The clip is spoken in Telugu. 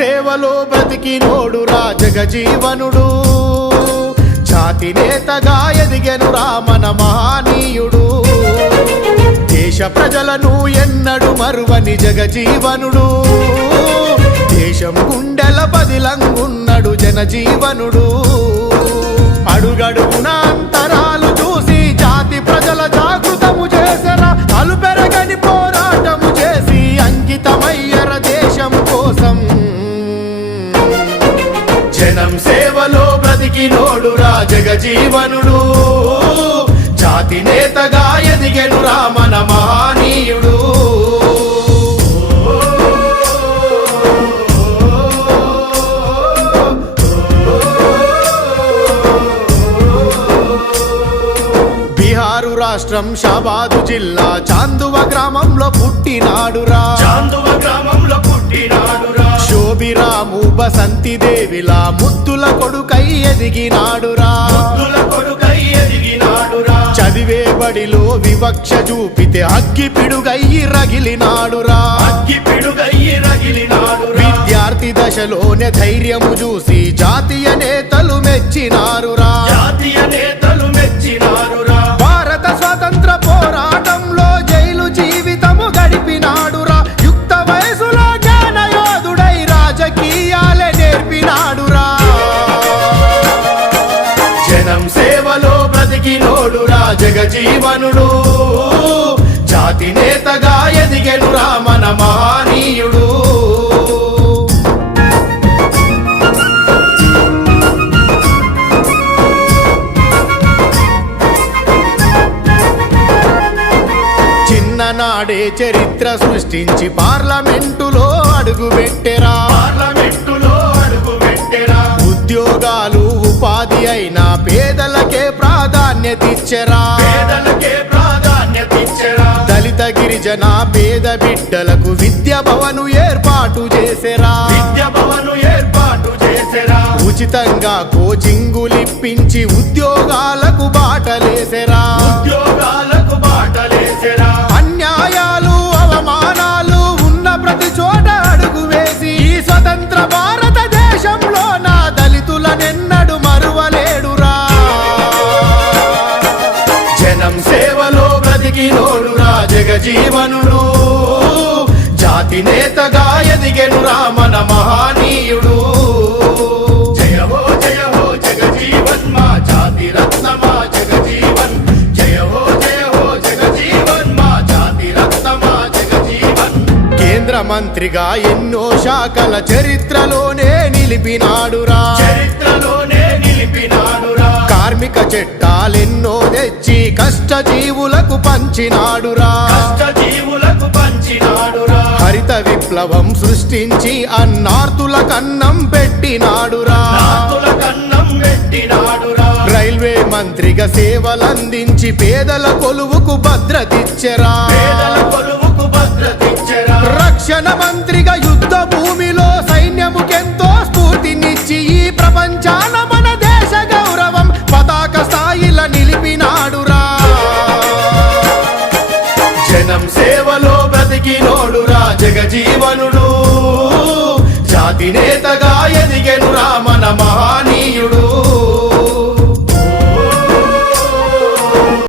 సేవలో బ్రతికినోడురా జగజీవనుడు జాతి నేతగా ఎదిగెను రామన మహానీయుడు. దేశ ప్రజలను ఎన్నడు మరువని జగజీవనుడు. దేశం గుండెల బదిలంగున్నడు జనజీవనుడు. అడుగడుగున అంతరాలు చూసి జాతి ప్రజల జాగృతము చేసరా. బ్రతికినోడురా జగజీవనుడు జాతి నేతగా ఎదిగెను రామన మహనీయుడు. రాష్ట్రం షాబాదు జిల్లా చాందువ గ్రామంలో పుట్టినాడురా. చాందువ గ్రామంలో పుట్టినాడురా శోభిరాము బసంతి దేవిలా ముద్దుల కొడుకై ఎదిగినాడురా. తుల కొడుకై ఎదిగినాడురా. చదివే బడిలో వివక్ష చూపితే అగ్గి పిడుగయ్యి రగిలినాడురా. అగ్గి పిడుగై రగిలినాడురా. విద్యార్థి దశలోనే ధైర్యము చూసి జాతీయ నేతలు మెచ్చినారురా. జాతీయ జగజీవనుడు. జాతి నేతగా ఎదిగెను రామన మహానీయుడు. చిన్ననాడే చరిత్ర సృష్టించి పార్లమెంటులో అడుగుపెట్టెరా పార్లమెంటులో అడుగు పెట్టెరా. ఉద్యోగాలు ఉపాధి అయినా పేదలకే ప్రాధాన్యత ఇచ్చెరా పేదలకే ప్రాధాన్యత ఇచ్చెరా దళిత గిరిజన పేద బిడ్డలకు విద్య భవను ఏర్పాటు చేసెరా. విద్య భవను ఏర్పాటు చేసెరా. ఉచితంగా కోచింగులిప్పించి ఉద్యోగాలకు బాటలేసెరా. సేవలో బ్రతికినోడురా జగజీవనుడు. జాతి నేతగా ఎదిగెను రామన మహానీయుడు. జయ హో జగజీవన్ మా జాతి రత్న మా జగజీవన్. జయ హో జగజీవన్ మా జాతి రత్న మా జగజీవన్. కేంద్ర మంత్రిగా ఎన్నో శాఖల చరిత్రలోనే నిలిపినాడురా. చరిత్రలోనే కష్టజీవులకు పంచినాడురా. జీవులకు పంచినాడురా. హరిత విప్లవం సృష్టించి అన్నార్తుల కన్నం పెట్టినాడురా. కన్నం పెట్టినాడురా. రైల్వే మంత్రిగా సేవలందించి పేదల కొలువుకు భద్రతిచ్చెరా. పేదల కొలువుకు భద్రతిచ్చెరా. రక్షణ జీవనుడు